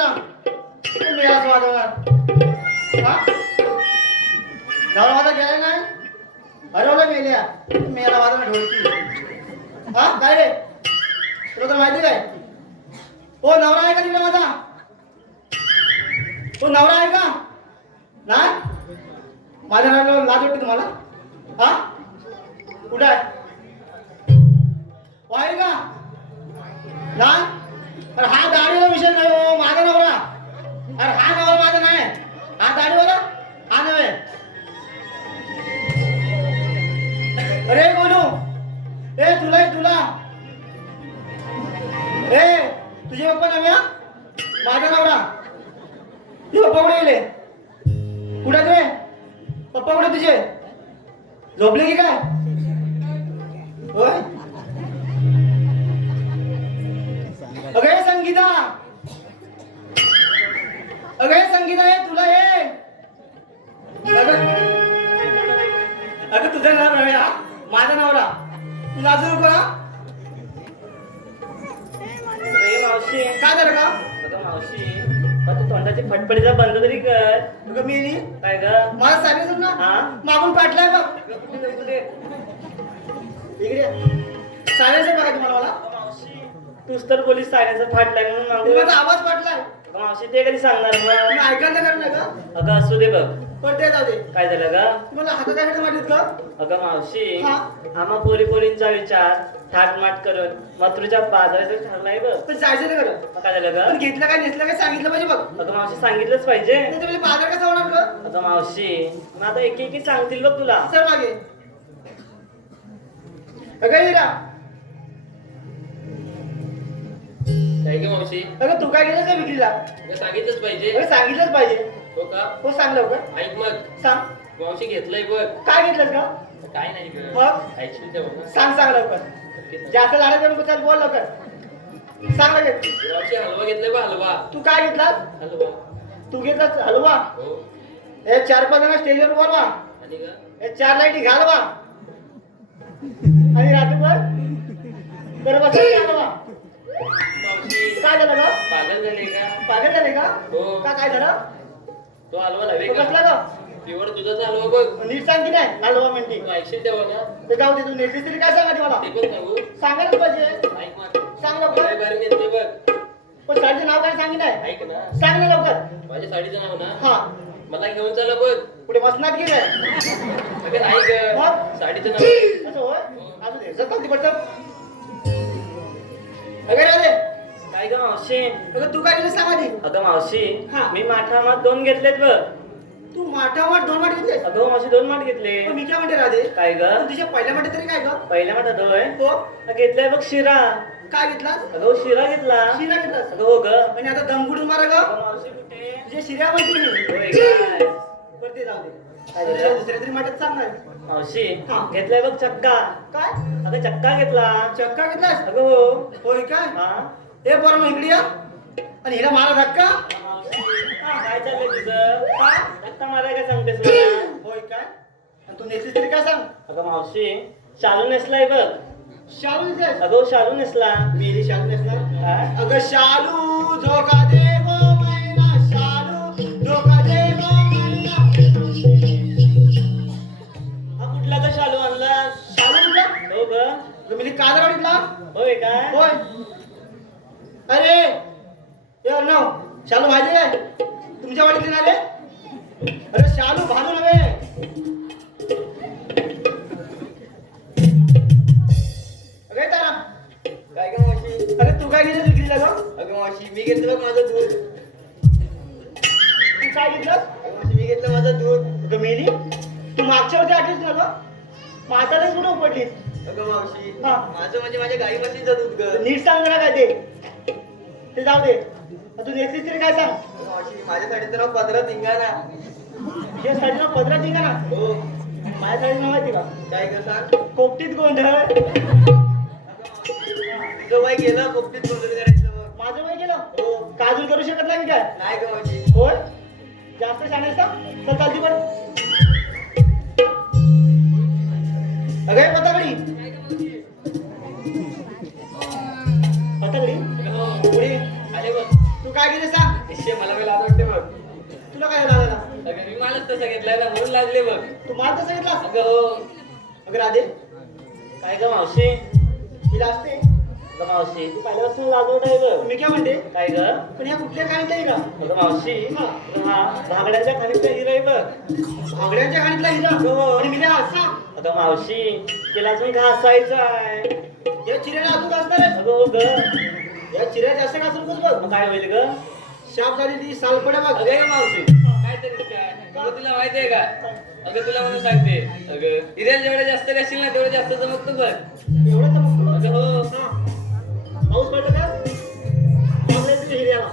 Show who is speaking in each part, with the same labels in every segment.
Speaker 1: माझा तू मेलाच वाजवणार. हा? नवरा माझा गेला नाही? हरवलं मेल्या तू मेला वाजवणार ढोलकी. हा? काय रे? तुला तर माहिती काय? हो नवरा आहे का तिकडे माझा? हो नवरा आहे का? नाही? माझ्या नावाला लाज वाटते तुम्हाला? हा? कुठं आहे? आहे का? नाही? अरे हा दाढीचा विषय नाही हो माझा नवरा. अरे हा नवरा माझा नाही. हा दाढीवाला? हा नव्हे. नको
Speaker 2: मावशी.
Speaker 1: काय झालं का?
Speaker 2: अगं मावशी तू तोंडाची फटफटीचा बंद तरी कर.
Speaker 1: अगं मी नी
Speaker 2: काय ग?
Speaker 1: मला सांगितलं ना
Speaker 2: हा?
Speaker 1: मागून पाटलाय बघ.
Speaker 2: कुठे कुठे?
Speaker 1: इकडे सांगायचं बघा तुम्हाला मला.
Speaker 2: अगं मावशी तूच तर पोलीस सायन्सचा फाटलाय म्हणून मागू
Speaker 1: माझा आवाज पाटलाय
Speaker 2: अगं मावशी ते कधी सांगणार मग?
Speaker 1: ऐकायला करणार का
Speaker 2: अगं असू दे बघ.
Speaker 1: पण ते जाऊ दे
Speaker 2: काय झालं ग?
Speaker 1: तुम्हाला हातात काय माहितीत का
Speaker 2: अगं मावशी
Speaker 1: हा?
Speaker 2: आम्हा पोरी पोरींचा विचार थाटमाट करून मथुरीच्या बाजाराचं ठरलाय बघ.
Speaker 1: पण जायचं नाही खरं
Speaker 2: मग काय झालं
Speaker 1: पण
Speaker 2: ग
Speaker 1: घेतलं काय नेसलं काय सांगितलं पाहिजे बघ.
Speaker 2: अगं मावशी सांगितलंच पाहिजे.
Speaker 1: नाही तर म्हणजे बाजार कसा होणार ग?
Speaker 2: अगं मावशी मग आता एक एक सांगतील बघ तुला.
Speaker 1: सर मागे. अगं हिरा.
Speaker 3: काय मावशी?
Speaker 1: अगं तू काय केलं का विक्रीला?
Speaker 3: तुला सांगितलंच पाहिजे.
Speaker 1: अगं सांगितलंच पाहिजे.
Speaker 3: हो का?
Speaker 1: हो सांग लवकर.
Speaker 3: ऐक मग.
Speaker 1: सांग.
Speaker 3: मावशी घेतलंय बघ.
Speaker 1: काय घेतलंस का
Speaker 3: काय नाही ग.
Speaker 1: मग?
Speaker 3: ऐकशील तेव्हा ना.
Speaker 1: सांग सांग लवकर.
Speaker 3: सांग.
Speaker 1: जास्त लाडायचं नको चल बोल लवकर. सांग लगेच
Speaker 3: मावशी हलवा घेतलाय बा हलवा.
Speaker 1: तू काय घेतलास?
Speaker 3: हलवा.
Speaker 1: तू घेतलास हलवा?
Speaker 3: हो.
Speaker 1: हे चार पाच जण स्टेजवर बोलवा.
Speaker 3: आणि का
Speaker 1: हे चार लाईटी घालवा. आणि रात्रभर गरबा घालवा.
Speaker 3: मावशी.
Speaker 1: काय झालं ग?
Speaker 3: पागल झाले का?
Speaker 1: पागल झाले का?
Speaker 3: हो.
Speaker 1: का काय झालं?
Speaker 3: तो हलवा
Speaker 1: तो कसला
Speaker 3: का
Speaker 1: ग?
Speaker 3: प्युअर दुधाचा हलवा बघ.
Speaker 1: नीट सांग की नाही? हलवा म्हणते.
Speaker 3: तू ऐकशील तेव्हा ना?
Speaker 1: ते जाऊ दे तू तरी काय सांगा मला?
Speaker 3: ते पण सांगू.
Speaker 1: सांगायला पाहिजे.
Speaker 3: ऐक मग
Speaker 1: सांग
Speaker 3: लय
Speaker 1: लवकर
Speaker 3: भारी बघ.
Speaker 1: पण साडीचं नाव काय सांगी नाही
Speaker 3: ऐक ना.
Speaker 1: सांग ना लवकर.
Speaker 3: माझ्या साडीचं नाव ना?
Speaker 1: हा.
Speaker 3: मला घेऊन चला बघ.
Speaker 1: पुढे मसनात गेले
Speaker 3: अगं नाही ग.
Speaker 1: मग?
Speaker 3: साडीचं नाव
Speaker 1: असं होय? असू दे तिकडचं
Speaker 2: मावशी.
Speaker 1: अगं तू काय केलं सांग आधी
Speaker 2: अगं मावशी
Speaker 1: हा.
Speaker 2: मी माठामात दोन घेतलेत बघ.
Speaker 1: तू माठावाट दोन माठ घेतलेस?
Speaker 2: अगं मावशी दोन माठ घेतले.
Speaker 1: मी काय म्हणते राधे?
Speaker 2: काय ग?
Speaker 1: तुझ्या पहिल्या माठे तरी काय ग?
Speaker 2: पहिल्या माठात होय?
Speaker 1: हो.
Speaker 2: घेतलाय बघ शिरा.
Speaker 1: काय घेतलास?
Speaker 2: अगं शिरा घेतला.
Speaker 1: शिरा घेतलास?
Speaker 2: अगं हो ग.
Speaker 1: आणि आता दमगुडून मारा ग.
Speaker 2: मावशी कुठे?
Speaker 1: तुझ्या शिऱ्या माहिती मी
Speaker 2: होय काय?
Speaker 1: बरं ते जाऊ दे.
Speaker 2: काय
Speaker 1: तुझ्या
Speaker 2: झालं?
Speaker 1: दुसऱ्या तरी माठात सांग ना
Speaker 2: मावशी
Speaker 1: हा.
Speaker 2: घेतलाय बघ चक्का.
Speaker 1: काय?
Speaker 2: अगं चक्का घेतला.
Speaker 1: चक्का घेतलास?
Speaker 2: अगं हो.
Speaker 1: होय काय?
Speaker 2: हा.
Speaker 1: ए बरं मग इकडे या आणि हिला मारा धक्का.
Speaker 2: काय चाललंय तुझं? धक्का माराय काय सांगतेस मला?
Speaker 1: होय काय? आणि तू नेसलीस तरी काय सांग?
Speaker 2: अगं मावशी शालू नेसलाय बघ.
Speaker 1: शालू नेसलास
Speaker 2: अगं हो, शालू नेसला.
Speaker 1: मेरी शालू नेसणार अगं शालू मैना शालू मैना
Speaker 2: हा कुठला का शालू आणला
Speaker 1: शालू तुझा
Speaker 2: हो ग.
Speaker 1: तुम्ही कादरवाडीतला
Speaker 2: होय काय
Speaker 1: होय. अरे ए अर्णव शालू माहिती काय तुमच्या वाडीतले नाले अरे शालू भानू नव्हे. तारा.
Speaker 3: काय ग मावशी?
Speaker 1: अरे तू काय घेतलं विक्रीला ग?
Speaker 3: अगं मावशी मी घेतलं बघ माझं दूध.
Speaker 1: तू काय घेतलं
Speaker 3: अगं मावशी मी घेतलं माझं दूध.
Speaker 1: तू मागच्या वर्षी आठवीस ना ग? म्हातारीच कुठं उपटलीस?
Speaker 3: अगं मावशी
Speaker 1: हा.
Speaker 3: माझं म्हणजे माझ्या गाई म्हशीचं दूध ग.
Speaker 1: नीट सांग जरा काय ते. ते जाऊ दे. तू नेसलीस तरी काय सांग?
Speaker 3: अगं मावशी माझ्या साडीचं नाव पंधरा धिंगाणा
Speaker 1: तुझ्या साडीला पदरा ठिका ना
Speaker 3: हो.
Speaker 1: माझ्या साडीचं नाव माहिती का?
Speaker 3: काय ग सांग?
Speaker 1: कोकटीत गोंधळ.
Speaker 3: तुझं बाई गेलं कोकटीत गोंधळ करायचं. बघ
Speaker 1: माझं वय गेलं?
Speaker 3: हो.
Speaker 1: काजूल करू शकत नाही मी काय?
Speaker 3: नाही ग मावशी.
Speaker 1: होय जास्त शाळेस का? चल चालती पण. अगे पताकडी
Speaker 4: अगं मी मालच तसं घेतलाय ना म्हणून लागले बघ.
Speaker 1: तू माल कसं घेतलास
Speaker 4: अगं हो.
Speaker 1: अगं राधे.
Speaker 2: काय ग मावशी?
Speaker 1: ही लाजते.
Speaker 2: ग मावशी. ती पहिल्यापासून लागवड आहे ग.
Speaker 1: मी काय म्हणते?
Speaker 2: काय ग?
Speaker 1: पण ह्या कुठल्या कानातल्या हिरा?
Speaker 2: अगं मावशी.
Speaker 1: हा.
Speaker 2: हा भागड्याच्या खालीचा हिरा आहे बघ.
Speaker 1: भागड्यांच्या कानातला हिरा?
Speaker 2: हो.
Speaker 1: आणि मी काय असा?
Speaker 2: अगं मावशी तिला अजून घासायचं आहे.
Speaker 1: या चिऱ्याला अजून असणार आहे
Speaker 2: अगं हो ग.
Speaker 1: या चिऱ्या जास्त का असेल बघ.
Speaker 2: मग काय होईल ग?
Speaker 1: शाप झाली ती सालपड्या बघ.
Speaker 4: अगं हे मावशी. अगं तुला माहितीये का? अगं तुला म्हणून सांगते. अगं हिऱ्याला जेवढे जास्त घालशील ना तेवढे जास्त चमकतो बघ
Speaker 1: एवढं चमकतो
Speaker 4: अगं हो.
Speaker 1: पाऊस पडला का? चांगलं तुझ्या हिऱ्याला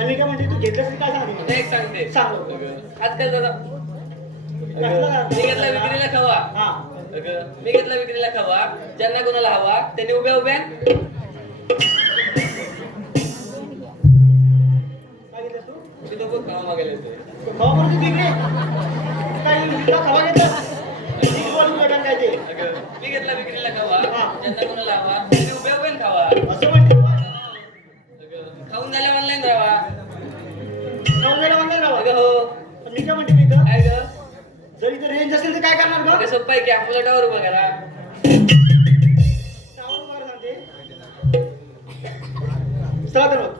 Speaker 1: आणि काय म्हणते तू घेतलंस की काय
Speaker 4: आता
Speaker 1: सांग
Speaker 4: एक सांगते.
Speaker 1: सांग.
Speaker 4: अगं आजकाल दादा? मी घेतला विक्रीला खवा.
Speaker 1: हा.
Speaker 4: अगं मी घेतला विक्रीला खवा. ज्यांना कोणाला हवा त्यांनी उभ्या उभ्या
Speaker 1: घेतला?
Speaker 4: विक्रीला खवा. ज्यांना कोणाला हवा त्यांनी उभ्या उभ्या खावा.
Speaker 1: असं म्हणते
Speaker 4: खाऊन झाल्या ऑनलाईन राहा
Speaker 1: खाऊन जायला म्हणणार राव.
Speaker 4: अगं हो.
Speaker 1: पण मी काय म्हणते मी
Speaker 4: काय ग?
Speaker 1: जर इथं रेंज असेल तर काय करणार गं?
Speaker 4: सोप्पा आहे की आपल्या टावर उभं करा
Speaker 1: चला तर मग.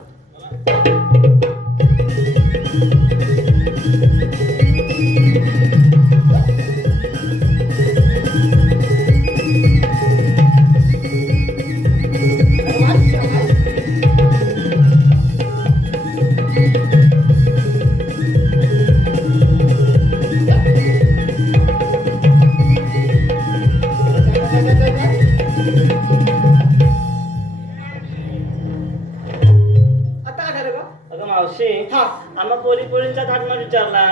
Speaker 2: आम्हा पोरी पोरींचा थाटमाट विचारला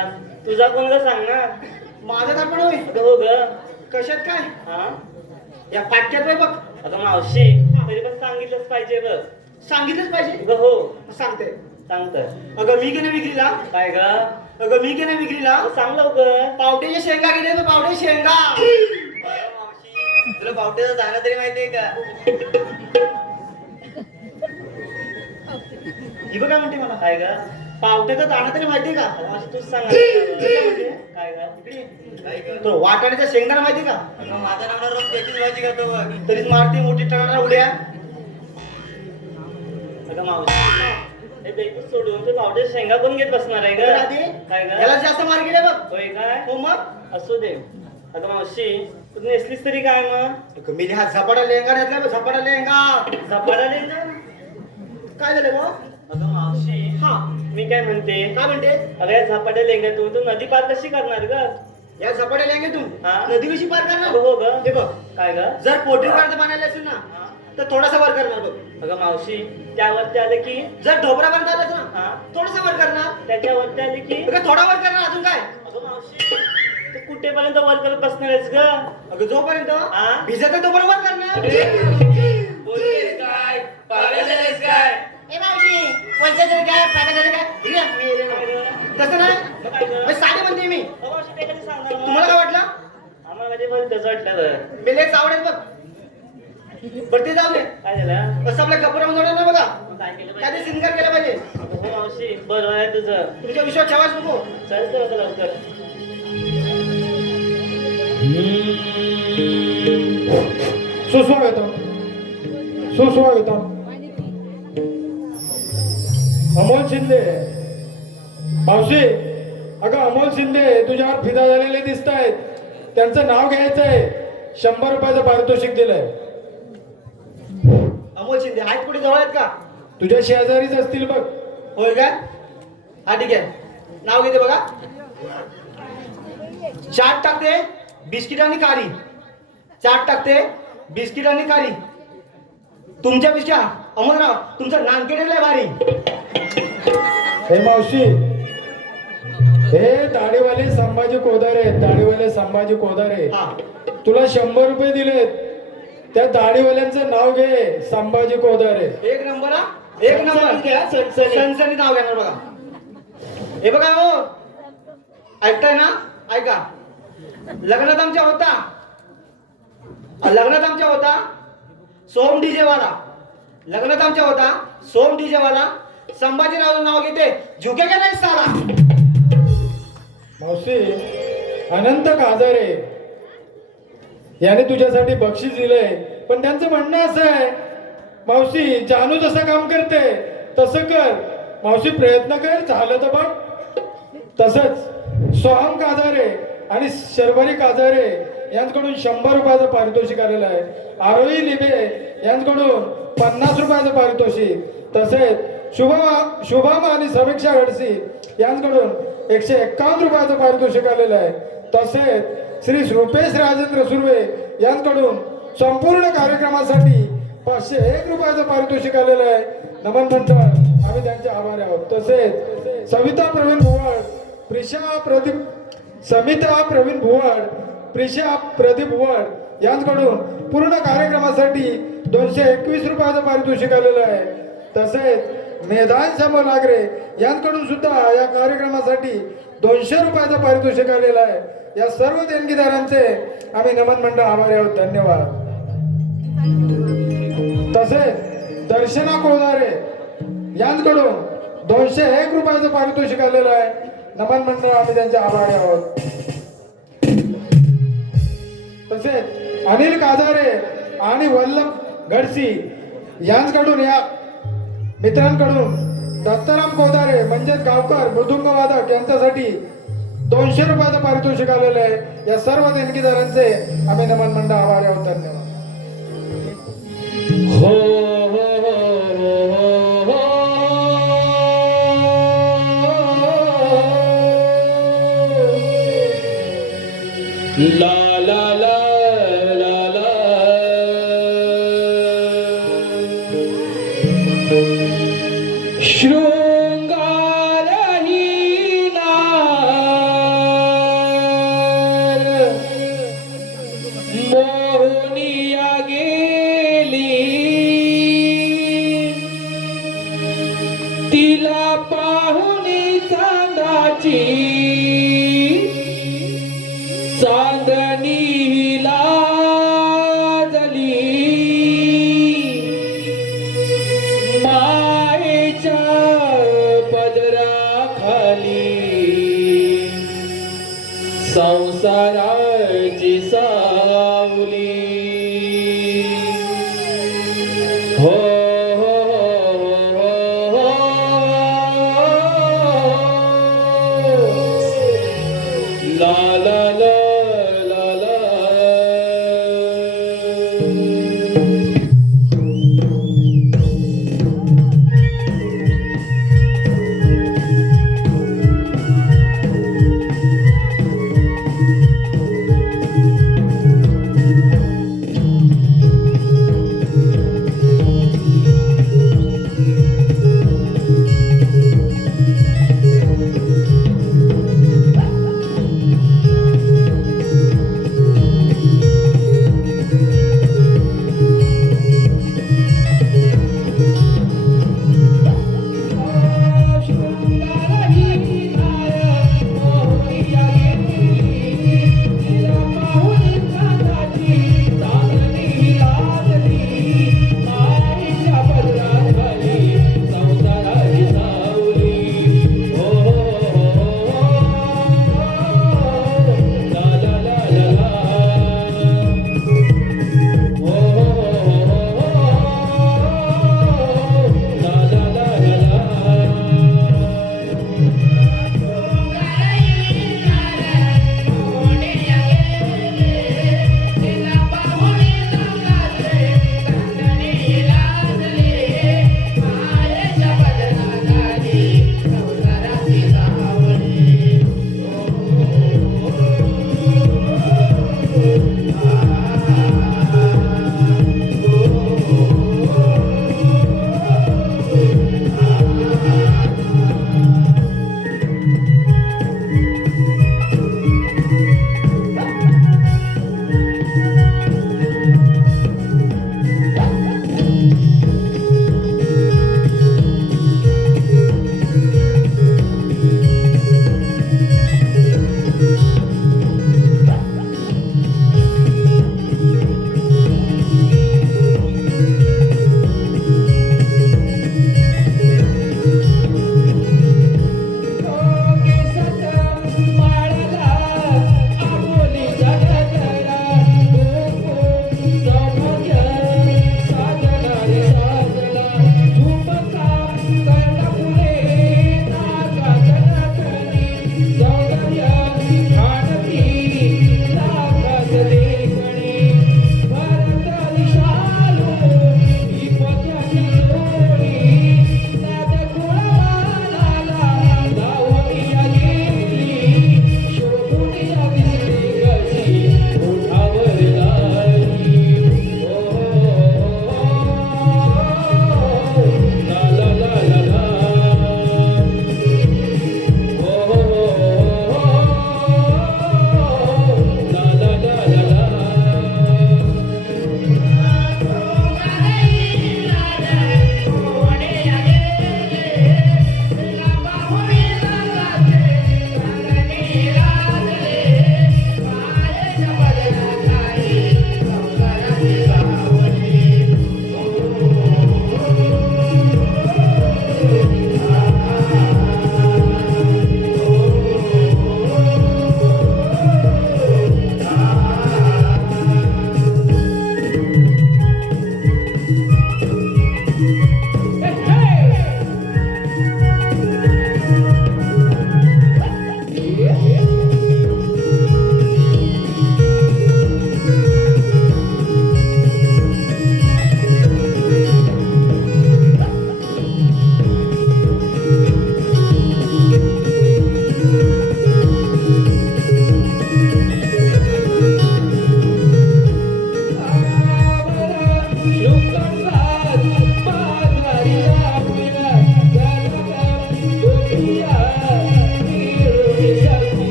Speaker 2: तुझा कोण ग सांग ना.
Speaker 1: माझं पण होय?
Speaker 2: हो ग.
Speaker 1: कशात काय?
Speaker 2: हा?
Speaker 1: या पाटक्यात बाई बघ.
Speaker 2: अगं मावशी तरी पण सांगितलंच पाहिजे ग
Speaker 1: सांगितलंच पाहिजे?
Speaker 2: अगं हो.
Speaker 1: सांगते.
Speaker 2: सांगत.
Speaker 1: अगं मी गेले विक्रीला?
Speaker 2: काय ग?
Speaker 1: अगं मी गेले विक्रीला?
Speaker 2: अगं सांग लवकर.
Speaker 1: पावट्याच्या शेंगा गेले तर पावटे शेंगा.
Speaker 4: तुला पावट्याचं जाणं तरी माहितीये का?
Speaker 1: ही बघ म्हणते मला.
Speaker 2: काय ग?
Speaker 1: पावट्याचं दाणं तरी माहितीये का? तो वाटाण्याचा शेंगदाणा माहितीये का?
Speaker 4: अगं, माझा नवरा रोज त्याचीच भाजी खातो बघ.
Speaker 1: तरीच मारती मोठी टणाला उड्या.
Speaker 2: हे सोडून तू शेंगा कोण घेत बसणार आहे काय
Speaker 1: याला
Speaker 2: ग
Speaker 1: जास्त मार गेले बघ.
Speaker 2: होय काय
Speaker 1: हो मग?
Speaker 2: असू दे. अगं मावशी तू नेसलीस तरी काय मग?
Speaker 1: मी हा झपाटा घातला बघ, झपाटा
Speaker 2: लेंगा?
Speaker 1: काय झालं गं?
Speaker 2: अगं मावशी.
Speaker 1: हा.
Speaker 2: मी काय म्हणते?
Speaker 1: काय म्हणते?
Speaker 2: अगं या झपाट्या लेंग्यातून तू नदी पार कशी करणार ग?
Speaker 1: या झपाट्या लेहंग्यातून
Speaker 2: हा.
Speaker 1: नदी कशी पार करणार?
Speaker 2: अगं हो ग.
Speaker 1: हे बघ.
Speaker 2: काय ग?
Speaker 1: जर पोटी पर्यंत बनायला असेल ना
Speaker 2: हा.
Speaker 1: तर थोडासा वर करणार बघ.
Speaker 2: अगं मावशी त्यावरती आले की
Speaker 1: जर ढोबरापर्यंत आलं ना
Speaker 2: हा?
Speaker 1: थोडासा वर करणार.
Speaker 2: त्याच्यावरती आले की
Speaker 1: अगं थोडा वर करणार अजून काय?
Speaker 2: अगं मावशी तू कुठेपर्यंत वर करत बसणार आहेस ग?
Speaker 1: अगं जोपर्यंत
Speaker 2: हा.
Speaker 1: भिजत आहे तोपर्यंत वर करणार
Speaker 4: बोलतेस काय पागल झालेस काय
Speaker 1: ए मावशी बोलते तरी काय? पागल काय तसं नाही? म्हणते मी. तुम्हाला काय वाटलं?
Speaker 2: म्हणजे तसं
Speaker 1: आवडेल बघ. बरं ते जाऊ दे.
Speaker 2: काय
Speaker 1: आपल्या कपडा ना बघा.
Speaker 2: काय
Speaker 1: सिंगर केलं पाहिजे.
Speaker 2: हो मावशी आहे तुझं
Speaker 1: तुमच्या विश्वास ठेवाच नको.
Speaker 2: चल तर आता येतो
Speaker 5: सुस्वागत सुस्वागत अमोल शिंदे. मावशी अगं अमोल शिंदे तुझ्यावर फिदा झालेले दिसत आहेत त्यांचं नाव घ्यायचं आहे शंभर रुपयाचं पारितोषिक दिलंय.
Speaker 1: अमोल शिंदे आहेत कुठे जवळ आहेत का?
Speaker 5: तुझ्या शेजारीच असतील बघ.
Speaker 1: होय का? हा ठीक आहे. नाव घेते बघा. चाट टाकते बिस्किट आणि काळी चाट टाकते बिस्किट आणि काळी तुमच्यापेक्षा अमोलराव तुमचं नानकेडेल भारी.
Speaker 5: हे मावशी हे दाढीवाले संभाजी कोदारे आहेत दाढीवाले संभाजी कोदारे.
Speaker 1: हा.
Speaker 5: तुला शंभर रुपये दिलेत. त्या दाढीवाल्यांचं नाव घे संभाजी कोदारे.
Speaker 1: एक नंबर हा? एक नंबर. नाव घेणार बघा. हे बघा हो. ऐकताय ना? ऐका. लग्नात आमच्या होता. लग्नात आमच्या होता. सोम डीजे वाला लग्नात आमच्या होता. सोम डीजे वाला संभाजीराव नाव घेते. झुके का नाही साला?
Speaker 5: मावशी अनंत काजारे. याने तुझ्यासाठी बक्षीस दिलंय. पण त्यांचं म्हणणं असं आहे मावशी जानू जसं काम करते तसं कर. मावशी प्रयत्न कर झालं तर बघ. तसंच सोहम काजारे आणि शर्वरी काजारे यांकडून शंभर रुपयाचं पारितोषिक आलेलं आहे. आरोही लिबे यांकडून पन्नास रुपयाचं पारितोषिक. तसेच शुभमा शुभम आणि समीक्षा गडसी यांकडून एकशे एक्कावन्न रुपयाचं पारितोषिक आलेलं आहे. तसेच श्री रुपेश राजेंद्र सुर्वे यांकडून संपूर्ण कार्यक्रमासाठी पाचशे एक रुपयाचं पारितोषिक आलेलं आहे. नमन मंडळ आम्ही त्यांचे आभारी आहोत. तसेच सविता प्रवीण भुवड प्रिशा प्रदीप समिता प्रवीण भुवड प्रिशा प्रदीप भुवड यांकडून पूर्ण कार्यक्रमासाठी दोनशे एकवीस रुपयाचं पारितोषिक आलेलं आहे. तसेच मेधान समोर नागरे यांकडून सुद्धा या कार्यक्रमासाठी दोनशे रुपयाचं पारितोषिक आलेलं आहे. या सर्व देणगीदारांचे आम्ही नमन मंडळ आभारी आहोत. धन्यवाद. तसेच दर्शना कोळदारे यांकडून दोनशे एक रुपयाचं पारितोषिक आलेलं आहे. नमन मंडळ आम्ही त्यांचे आभारी आहोत. तसेच अनिल काजारे आणि वल्लभ गडसी यांकडून या मित्रांकडून दत्ताराम कोदारे म्हणजेच गावकर मृदुंग वादक यांच्यासाठी दोनशे रुपयाचं पारितोषिक आलेलं आहे. या सर्व देणगीदारांचे आम्ही नमन मंडळ आभार आहोत. धन्यवाद.
Speaker 3: हो, हो, हो, हो
Speaker 4: love